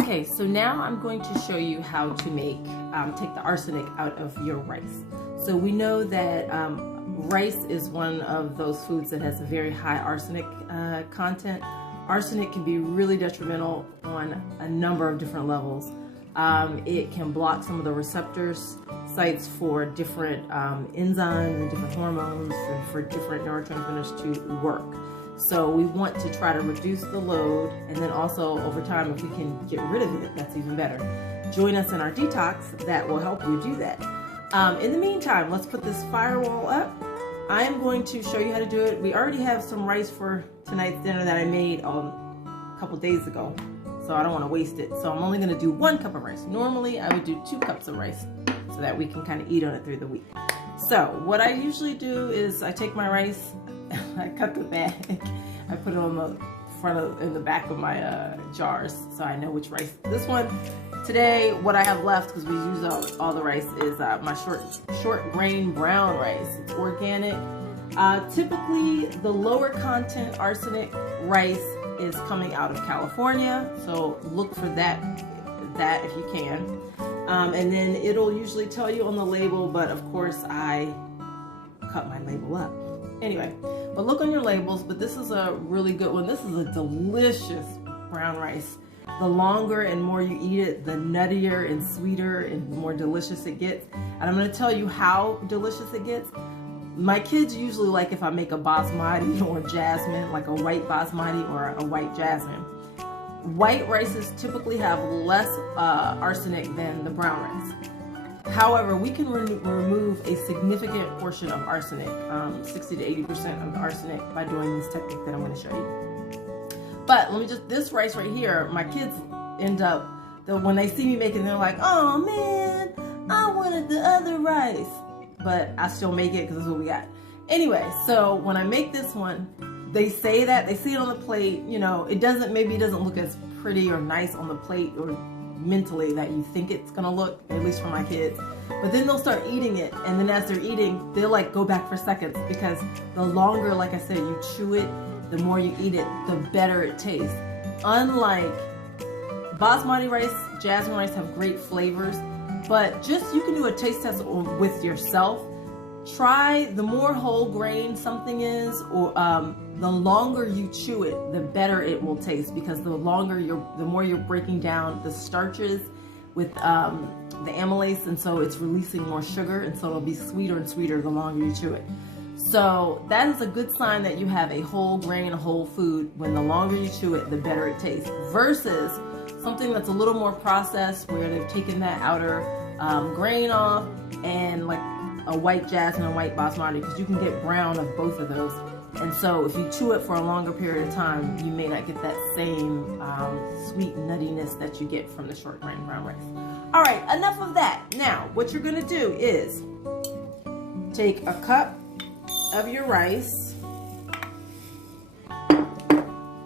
Okay, so now I'm going to show you how to make, take the arsenic out of your rice. So we know that rice is one of those foods that has a very high arsenic content. Arsenic can be really detrimental on a number of different levels. It can block some of the receptors sites for different enzymes and different hormones for different neurotransmitters to work. So we want to try to reduce the load, and then also over time, if we can get rid of it, that's even better. Join us in our detox that will help you do that. In the meantime, let's put this firewall up. I am going to show you how to do it. We already have some rice for tonight's dinner that I made a couple days ago, so I don't want to waste it. So I'm only going to do 1 cup of rice. Normally, I would do 2 cups of rice so that we can kind of eat on it through the week. So what I usually do is I take my rice, I cut the bag, I put it on the front of, in the back of my jars so I know which rice. This one, today, what I have left, because we use all the rice, is my short grain brown rice. It's organic. Typically, the lower content arsenic rice is coming out of California, so look for that if you can. And then it'll usually tell you on the label, but of course I cut my label up. Anyway, but look on your labels, but this is a really good one. This is a delicious brown rice. The longer and more you eat it, the nuttier and sweeter and more delicious it gets. And I'm going to tell you how delicious it gets. My kids usually like if I make a basmati or jasmine, like a white basmati or a white jasmine. White rices typically have less arsenic than the brown rice. However, we can remove a significant portion of arsenic, 60 to 80% of the arsenic, by doing this technique that I'm going to show you. But let me just, this rice right here, my kids end up, when they see me making it, they're like, oh man, I wanted the other rice. But I still make it because this is what we got. Anyway, so when I make this one, they say that, they see it on the plate, you know, maybe it doesn't look as pretty or nice on the plate or mentally that you think it's gonna look, at least for my kids. But then they'll start eating it, and then as they're eating, they'll like go back for seconds, because the longer, like I said, you chew it, the more you eat it, the better it tastes. Unlike basmati rice, jasmine rice have great flavors, but just, you can do a taste test with yourself. Try, the more whole grain something is, or the longer you chew it, the better it will taste, because the more you're breaking down the starches with the amylase, and so it's releasing more sugar, and so it'll be sweeter and sweeter the longer you chew it. So that is a good sign that you have a whole grain, a whole food. When the longer you chew it, the better it tastes, versus something that's a little more processed, where they've taken that outer grain off, and like a white jasmine and white basmati, because you can get brown of both of those. And so if you chew it for a longer period of time, you may not get that same sweet nuttiness that you get from the short grain brown rice. All right, enough of that. Now, what you're gonna do is take a cup of your rice,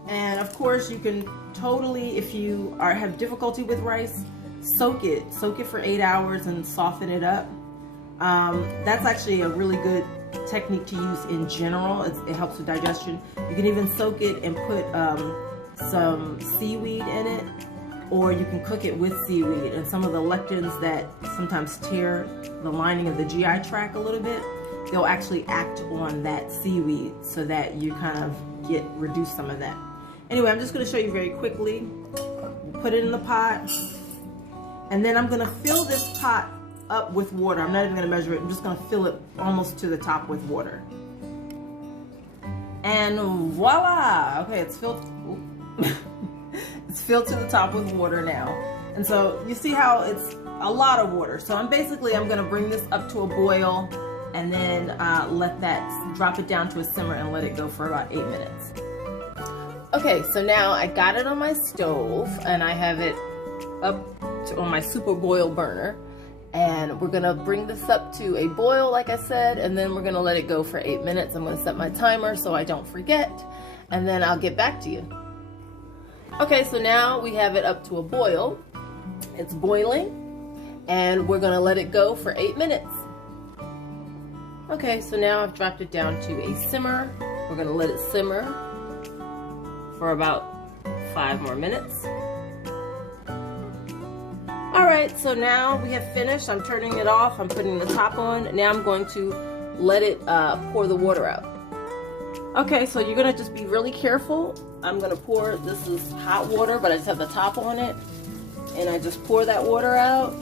and of course you can totally, if you have difficulty with rice, soak it for 8 hours and soften it up. That's actually a really good technique to use in general. It helps with digestion. You can even soak it and put some seaweed in it, or you can cook it with seaweed, and some of the lectins that sometimes tear the lining of the GI tract a little bit, they'll actually act on that seaweed so that you kind of reduce some of that. Anyway, I'm just going to show you very quickly. Put it in the pot, and then I'm going to fill this pot up with water. I'm not even going to measure it. I'm just going to fill it almost to the top with water. And voila! Okay, it's filled. It's filled to the top with water now. And so you see how it's a lot of water. So I'm going to bring this up to a boil, and then drop it down to a simmer and let it go for about 8 minutes. Okay, so now I got it on my stove, and I have it up on my super boil burner. And we're gonna bring this up to a boil, like I said, and then we're gonna let it go for 8 minutes. I'm gonna set my timer so I don't forget, and then I'll get back to you. Okay, so now we have it up to a boil. It's boiling, and we're gonna let it go for 8 minutes. Okay, so now I've dropped it down to a simmer. We're gonna let it simmer for about 5 more minutes. right, so now we have finished. I'm turning it off. I'm putting the top on. Now I'm going to let it pour the water out. Okay, so you're gonna just be really careful. I'm gonna pour, this is hot water, but I just have the top on it. And I just pour that water out.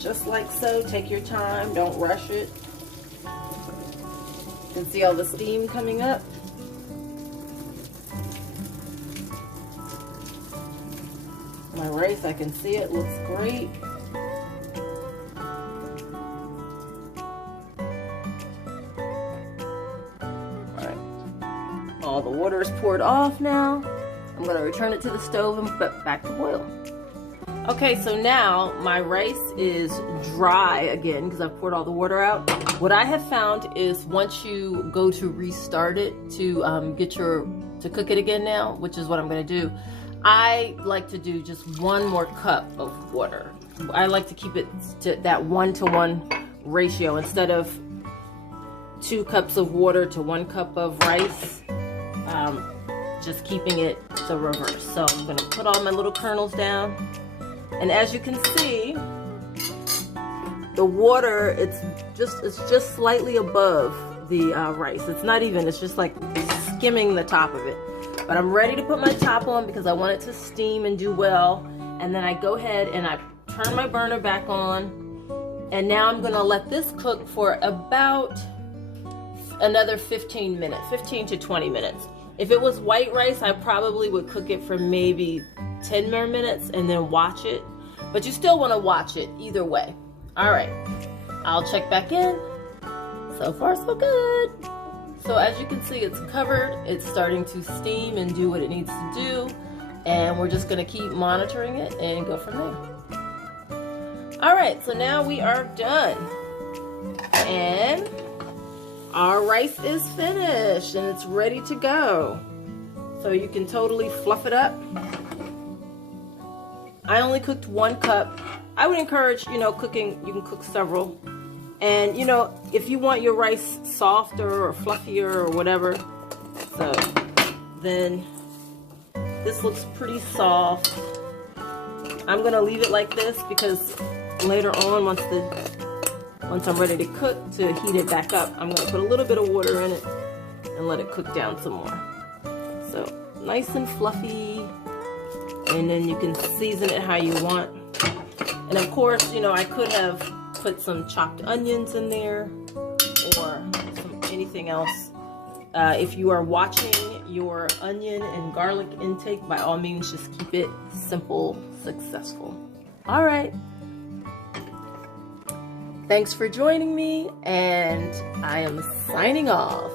Just like so. Take your time, don't rush it. You can see all the steam coming up. My rice, I can see it, looks great. All the water is poured off now. I'm going to return it to the stove and put back to boil. Okay, so now my rice is dry again because I've poured all the water out. What I have found is once you go to restart it to cook it again now, which is what I'm going to do, I like to do just 1 more cup of water. I like to keep it to that 1-to-1 ratio instead of 2 cups of water to 1 cup of rice. Just keeping it the reverse. So I'm going to put all my little kernels down, and as you can see, the water it's just slightly above the rice. It's not even, it's just like skimming the top of it. But I'm ready to put my top on because I want it to steam and do well. And then I go ahead and I turn my burner back on, and now I'm going to let this cook for about another 15 to 20 minutes. If it was white rice, I probably would cook it for maybe 10 more minutes and then watch it. But you still want to watch it either way. All right, I'll check back in. So far, so good. So as you can see, it's covered. It's starting to steam and do what it needs to do. And we're just going to keep monitoring it and go from there. All right, so now we are done. And our rice is finished and it's ready to go. So you can totally fluff it up. I only cooked 1 cup. I would encourage, cooking, you can cook several. And, if you want your rice softer or fluffier or whatever, so then this looks pretty soft. I'm going to leave it like this because later on, once I'm ready to cook, to heat it back up, I'm going to put a little bit of water in it and let it cook down some more. So nice and fluffy, and then you can season it how you want. And of course, I could have put some chopped onions in there or anything else. If you are watching your onion and garlic intake, by all means, just keep it simple, successful. All right. Thanks for joining me, and I am signing off.